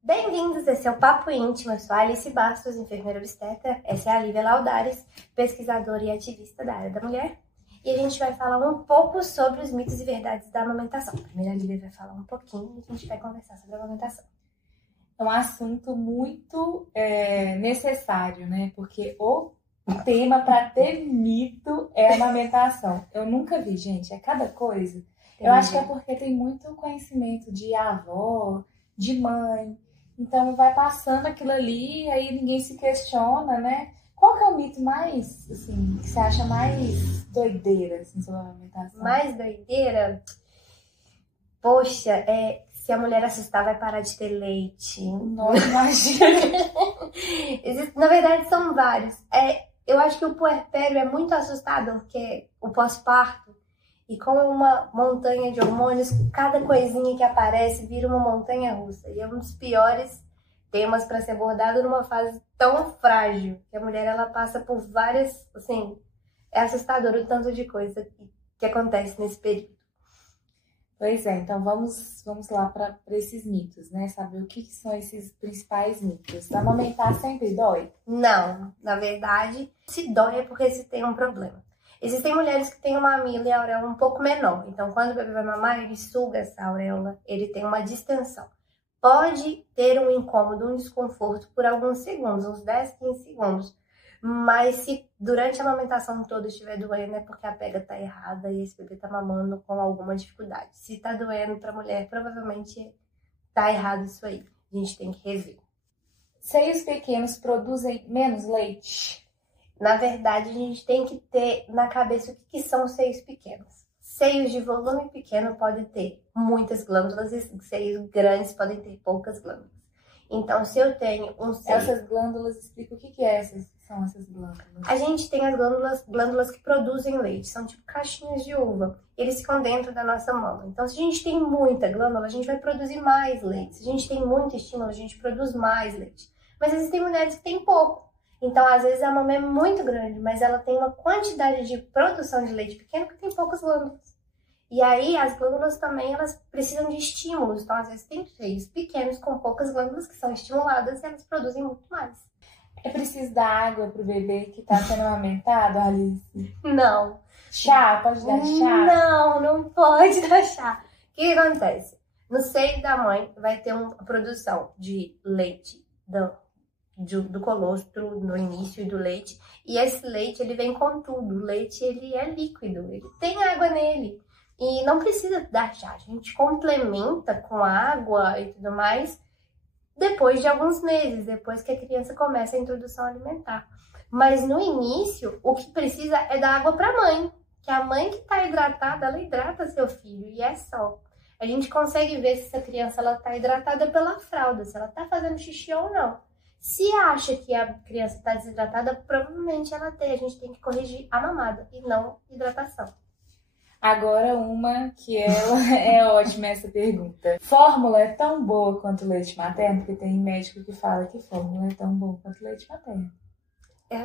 Bem-vindos, esse é o Papo Íntimo. Eu sou a Alice Bastos, enfermeira obstetra. Essa é a Lívia Laudares, pesquisadora e ativista da área da mulher. E a gente vai falar um pouco sobre os mitos e verdades da amamentação. Primeiro a Lívia vai falar um pouquinho e a gente vai conversar sobre a amamentação. É um assunto muito necessário, né? Porque o tema para ter mito é a amamentação. Eu nunca vi, gente, é cada coisa. Eu acho que é porque tem muito conhecimento de avó, de mãe. Então vai passando aquilo ali, aí ninguém se questiona, né? Qual que é o mito mais, assim, que você acha mais doideira, assim, sobre a amamentação? Mais doideira? Poxa, se a mulher assustar vai parar de ter leite. Não imagina. Na verdade são vários. Eu acho que o puerpério é muito assustado, porque o pós-parto, e como é uma montanha de hormônios, cada coisinha que aparece vira uma montanha russa. E é um dos piores temas para ser abordado numa fase tão frágil, que a mulher ela passa por várias, assim, é assustador o tanto de coisa que acontece nesse período. Pois é, então vamos lá para esses mitos, né? Saber o que são esses principais mitos. Amamentar sempre dói? Não, na verdade, se dói é porque se tem um problema. Existem mulheres que têm uma mamilo e a auréola um pouco menor. Então, quando o bebê vai mamar, ele suga essa auréola, ele tem uma distensão. Pode ter um incômodo, um desconforto por alguns segundos, uns 10, 15 segundos. Mas se durante a amamentação toda estiver doendo, é porque a pega tá errada e esse bebê tá mamando com alguma dificuldade. Se tá doendo pra mulher, provavelmente tá errado isso aí. A gente tem que rever. Seios pequenos produzem menos leite? Na verdade, a gente tem que ter na cabeça o que são seios pequenos. Seios de volume pequeno podem ter muitas glândulas e seios grandes podem ter poucas glândulas. Então, se eu tenho um seio... Essas glândulas, explica o que são essas glândulas. A gente tem as glândulas que produzem leite, são tipo caixinhas de uva. Eles ficam dentro da nossa mama. Então, se a gente tem muita glândula, a gente vai produzir mais leite. Se a gente tem muito estímulo, a gente produz mais leite. Mas existem mulheres que têm pouco. Então, às vezes, a mama é muito grande, mas ela tem uma quantidade de produção de leite pequeno que tem poucas glândulas. E aí, as glândulas também, elas precisam de estímulos. Então, às vezes, tem seios pequenos com poucas glândulas que são estimuladas e elas produzem muito mais. É preciso dar água pro bebê que tá sendo amamentado, Alice? Não. Chá? Pode dar chá? Não pode dar chá. O que acontece? No seio da mãe vai ter uma produção de leite do colostro no início do leite. E esse leite, ele vem com tudo. O leite, ele é líquido. Ele tem água nele. E não precisa dar chá. A gente complementa com água e tudo mais depois de alguns meses, depois que a criança começa a introdução alimentar. Mas no início, o que precisa é dar água para a mãe. Que a mãe que está hidratada, ela hidrata seu filho. E é só. A gente consegue ver se essa criança está hidratada pela fralda, se ela está fazendo xixi ou não. Se acha que a criança está desidratada, provavelmente ela tem. A gente tem que corrigir a mamada e não hidratação. Agora uma que é ótima essa pergunta. Fórmula é tão boa quanto leite materno? Porque tem médico que fala que fórmula é tão boa quanto leite materno.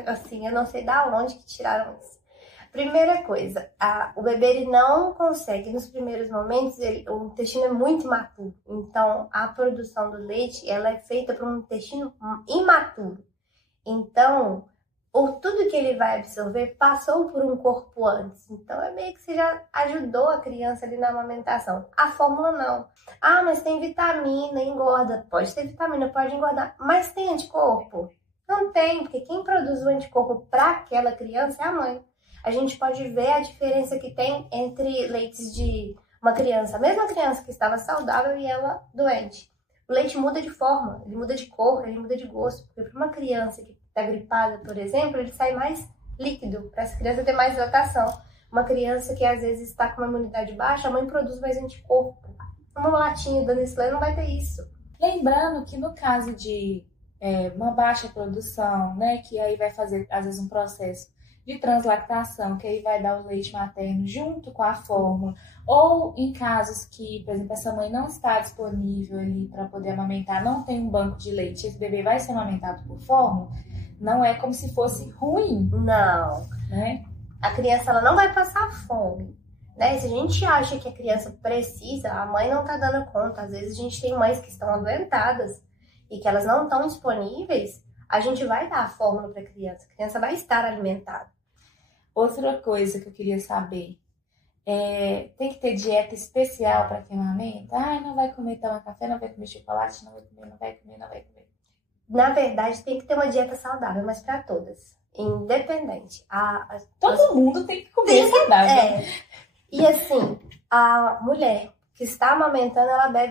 Assim, eu não sei da onde que tiraram isso. Primeira coisa, o bebê ele não consegue, nos primeiros momentos, o intestino é muito imaturo. Então, a produção do leite, ela é feita por um intestino imaturo. Então, tudo que ele vai absorver passou por um corpo antes. Então, é meio que você já ajudou a criança ali na amamentação. A fórmula não. Mas tem vitamina, engorda. Pode ter vitamina, pode engordar. Mas tem anticorpo? Não tem, porque quem produz o anticorpo para aquela criança é a mãe. A gente pode ver a diferença que tem entre leites de uma criança, a mesma criança que estava saudável e ela doente. O leite muda de forma, ele muda de cor, ele muda de gosto. Porque para uma criança que está gripada, por exemplo, ele sai mais líquido, para essa criança ter mais hidratação. Uma criança que às vezes está com uma imunidade baixa, a mãe produz mais anticorpo. Uma latinha da Nestlé não vai ter isso. Lembrando que no caso de uma baixa produção, né, que aí vai fazer às vezes um processo de translactação, que aí vai dar o leite materno junto com a fórmula, ou em casos que, por exemplo, essa mãe não está disponível ali para poder amamentar, não tem um banco de leite, esse bebê vai ser amamentado por fórmula, Não é como se fosse ruim, Não. né? A criança ela não vai passar fome, né? Se a gente acha que a criança precisa, a mãe não tá dando conta. Às vezes a gente tem mães que estão adoentadas e que elas não estão disponíveis, a gente vai dar a fórmula para a criança vai estar alimentada. Outra coisa que eu queria saber, tem que ter dieta especial para quem amamenta? Ai, não vai comer tomar café, não vai comer chocolate, não vai comer, não vai comer, não vai comer. Na verdade, tem que ter uma dieta saudável, mas para todas, independente. Todo mundo tem que comer saudável. E assim, a mulher que está amamentando,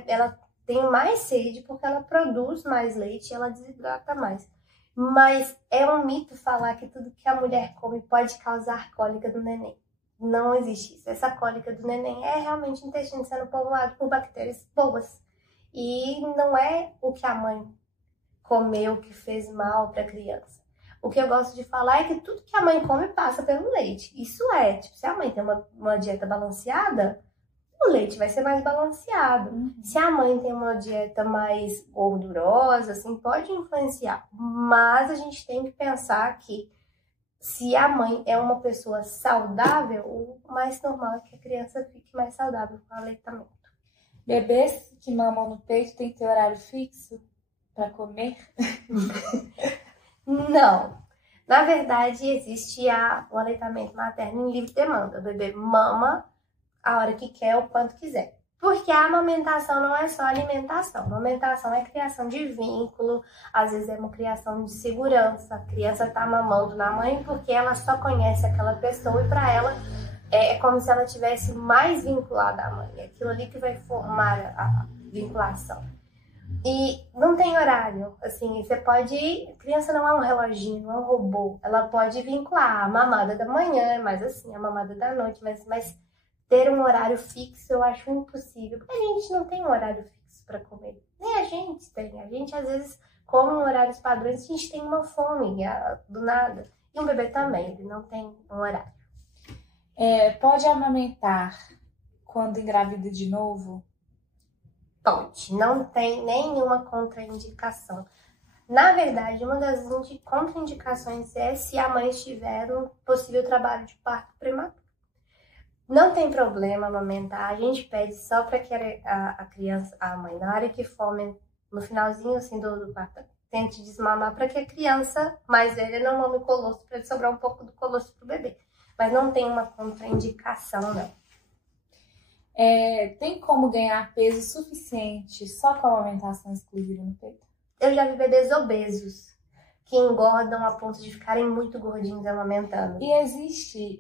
ela tem mais sede porque ela produz mais leite e ela desidrata mais. Mas é um mito falar que tudo que a mulher come pode causar cólica do neném. Não existe isso. Essa cólica do neném é realmente o intestino sendo povoado por bactérias boas. E não é o que a mãe comeu que fez mal para a criança. O que eu gosto de falar é que tudo que a mãe come passa pelo leite. Isso é, tipo, se a mãe tem uma dieta balanceada, o leite vai ser mais balanceado. Se a mãe tem uma dieta mais gordurosa, assim, pode influenciar. Mas a gente tem que pensar que se a mãe é uma pessoa saudável, o mais normal é que a criança fique mais saudável com o aleitamento. Bebês que mamam no peito têm que ter horário fixo para comer? Não. Na verdade, existe o aleitamento materno em livre demanda. O bebê mama a hora que quer, o quanto quiser. Porque a amamentação não é só alimentação. A amamentação é criação de vínculo, às vezes é uma criação de segurança. A criança está mamando na mãe porque ela só conhece aquela pessoa e para ela é como se ela tivesse mais vinculada à mãe. É aquilo ali que vai formar a vinculação. E não tem horário, assim, você pode... A criança não é um reloginho, não é um robô. Ela pode vincular a mamada da manhã, mas assim, a mamada da noite, mas ter um horário fixo eu acho impossível, porque a gente não tem um horário fixo para comer. Nem a gente tem. A gente, às vezes, come em horários padrões, a gente tem uma fome do nada. E um bebê também, ele não tem um horário. Pode amamentar quando engravida de novo? Pode. Não tem nenhuma contraindicação. Na verdade, uma das contraindicações é se a mãe estiver no possível trabalho de parto prematuro. Não tem problema amamentar, a gente pede só para que a criança, a mãe, na hora que for, no finalzinho assim do parto, tente desmamar para que a criança mais velha não mame o colosso, para sobrar um pouco do colosso pro bebê. Mas não tem uma contraindicação, não. Tem como ganhar peso suficiente só com a amamentação exclusiva no peito? Eu já vi bebês obesos que engordam a ponto de ficarem muito gordinhos amamentando. E existe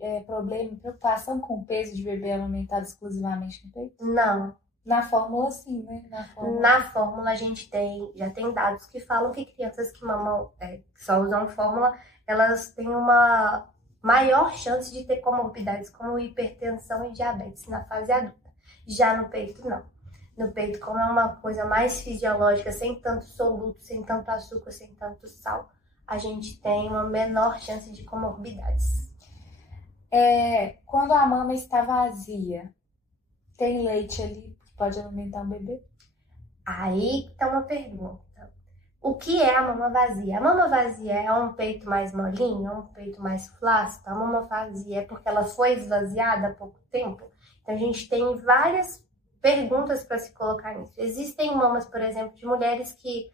preocupação com o peso de bebê amamentado exclusivamente no peito? Não. Na fórmula, sim, né? Na fórmula a gente já tem dados que falam que crianças que mamam, que só usam fórmula, elas têm uma maior chance de ter comorbidades como hipertensão e diabetes na fase adulta. Já no peito, não. No peito, como é uma coisa mais fisiológica, sem tanto soluto, sem tanto açúcar, sem tanto sal, a gente tem uma menor chance de comorbidades. Quando a mama está vazia, tem leite ali que pode alimentar um bebê? Aí tá uma pergunta. O que é a mama vazia? A mama vazia é um peito mais molinho, é um peito mais flácido? A mama vazia é porque ela foi esvaziada há pouco tempo? Então a gente tem várias perguntas para se colocar nisso. Existem mamas, por exemplo, de mulheres que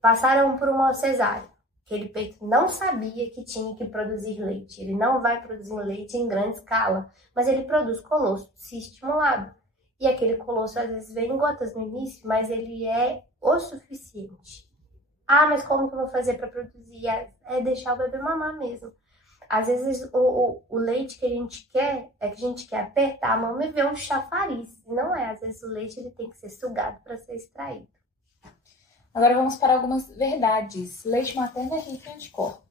passaram por uma cesárea. Aquele peito não sabia que tinha que produzir leite. Ele não vai produzir leite em grande escala, mas ele produz colosso se estimulado. E aquele colosso às vezes vem em gotas no início, mas ele é o suficiente. Ah, mas como que eu vou fazer para produzir? É deixar o bebê mamar mesmo. Às vezes o leite que a gente quer é que a gente quer apertar a mama e ver um chafariz. Não é, às vezes o leite ele tem que ser sugado para ser extraído. Agora vamos para algumas verdades. Leite materno é rico em anticorpos.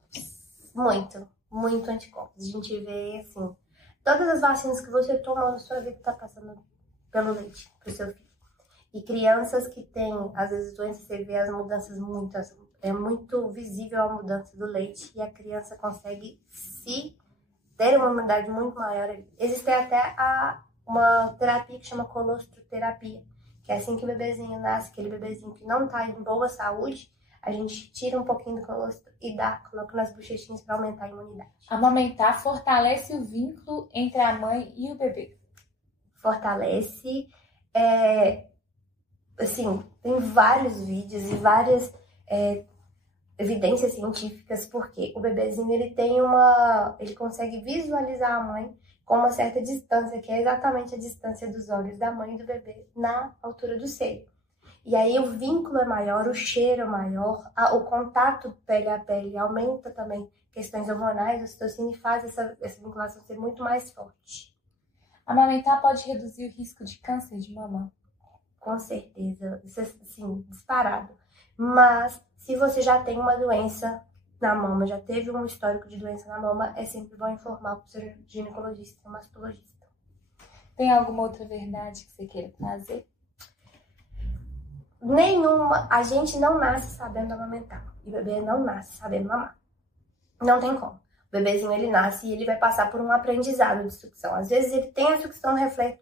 Muito, muito anticorpos. A gente vê assim, todas as vacinas que você toma na sua vida tá passando pelo leite pro seu filho. E crianças que têm, às vezes, doenças, você vê as mudanças é muito visível a mudança do leite e a criança consegue ter uma imunidade muito maior. Existe até uma terapia que chama colostroterapia, que é assim que o bebezinho nasce, aquele bebezinho que não está em boa saúde, a gente tira um pouquinho do colostro e coloca nas bochechinhas para aumentar a imunidade. Amamentar fortalece o vínculo entre a mãe e o bebê. Fortalece, assim, tem vários vídeos e várias evidências científicas, porque o bebezinho ele consegue visualizar a mãe com uma certa distância, que é exatamente a distância dos olhos da mãe e do bebê na altura do seio. E aí o vínculo é maior, o cheiro é maior, o contato pele a pele aumenta também questões hormonais, a ocitocina, e faz essa vinculação ser muito mais forte. Amamentar pode reduzir o risco de câncer de mama? Com certeza, isso é, assim, disparado. Mas se você já tem uma doença na mama, já teve um histórico de doença na mama, é sempre bom informar para o seu ginecologista, seu mastologista. Tem alguma outra verdade que você queira trazer? Nenhuma. A gente não nasce sabendo amamentar. E o bebê não nasce sabendo mamar. Não tem como. O bebezinho, ele nasce e ele vai passar por um aprendizado de sucção. Às vezes ele tem a sucção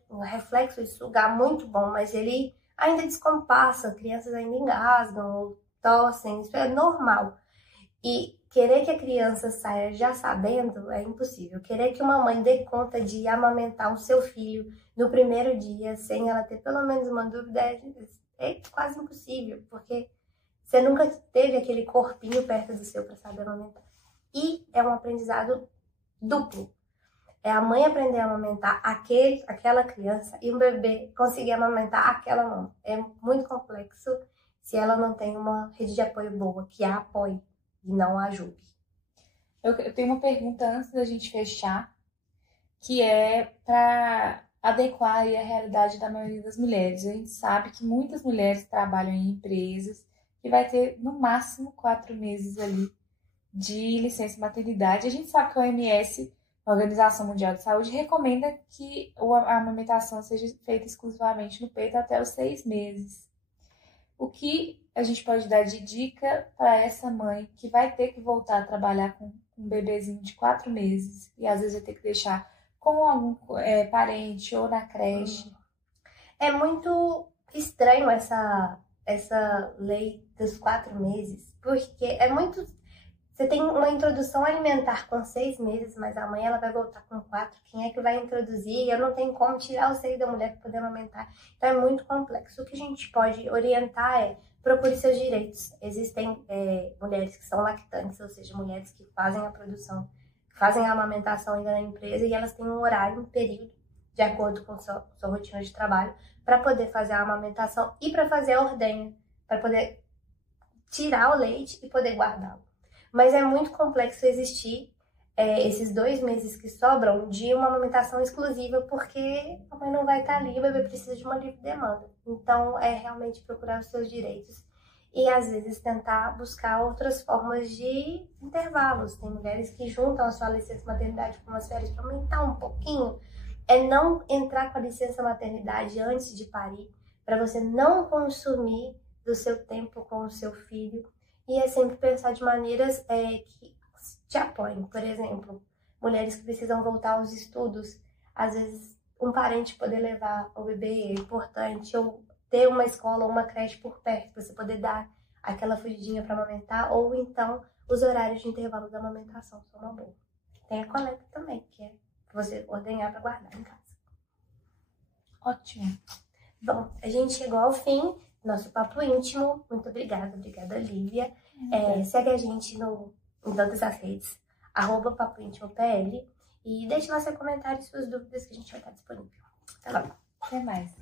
um reflexo de sugar muito bom, mas ele ainda descompassa, crianças ainda engasgam ou tossem, isso é normal. E querer que a criança saia já sabendo é impossível. Querer que uma mãe dê conta de amamentar o seu filho no primeiro dia, sem ela ter pelo menos uma dúvida, é quase impossível, porque você nunca teve aquele corpinho perto do seu para saber amamentar. E é um aprendizado duplo. É a mãe aprender a amamentar aquela criança e o bebê conseguir amamentar aquela mãe. É muito complexo se ela não tem uma rede de apoio boa, que a apoie e não a ajude. Eu tenho uma pergunta antes da gente fechar, que é para adequar aí a realidade da maioria das mulheres. A gente sabe que muitas mulheres trabalham em empresas que vai ter no máximo 4 meses ali de licença maternidade. A gente sabe que a OMS, a Organização Mundial de Saúde, recomenda que a amamentação seja feita exclusivamente no peito até os 6 meses. O que a gente pode dar de dica para essa mãe que vai ter que voltar a trabalhar com um bebezinho de 4 meses e às vezes vai ter que deixar com algum parente ou na creche? É muito estranho essa lei dos 4 meses, porque é muito... Você tem uma introdução alimentar com 6 meses, mas a mãe ela vai voltar com 4. Quem é que vai introduzir? Eu não tenho como tirar o seio da mulher para poder amamentar. Então é muito complexo. O que a gente pode orientar é procure seus direitos. Existem mulheres que são lactantes, ou seja, mulheres que fazem a produção, fazem a amamentação ainda na empresa, e elas têm um horário, um período, de acordo com sua rotina de trabalho, para poder fazer a amamentação e para fazer a ordenha, para poder tirar o leite e poder guardá-lo. Mas é muito complexo existir esses 2 meses que sobram de uma amamentação exclusiva, porque a mãe não vai estar ali, o bebê precisa de uma livre demanda. Então, é realmente procurar os seus direitos e, às vezes, tentar buscar outras formas de intervalos. Tem mulheres que juntam a sua licença maternidade com umas férias para aumentar um pouquinho. É não entrar com a licença maternidade antes de parir, para você não consumir do seu tempo com o seu filho. E é sempre pensar de maneiras que te apoiem. Por exemplo, mulheres que precisam voltar aos estudos, às vezes um parente poder levar o bebê é importante, ou ter uma escola ou uma creche por perto, para você poder dar aquela fugidinha para amamentar, ou então os horários de intervalo da amamentação são uma boa. Tem a coleta também, que é você ordenhar para guardar em casa. Ótimo. Bom, a gente chegou ao fim. Nosso papo íntimo. Muito obrigada, Lívia. Segue a gente em todas as redes, @papointimopl, e deixe lá seu comentário e suas dúvidas que a gente vai estar disponível. Até logo. Até mais.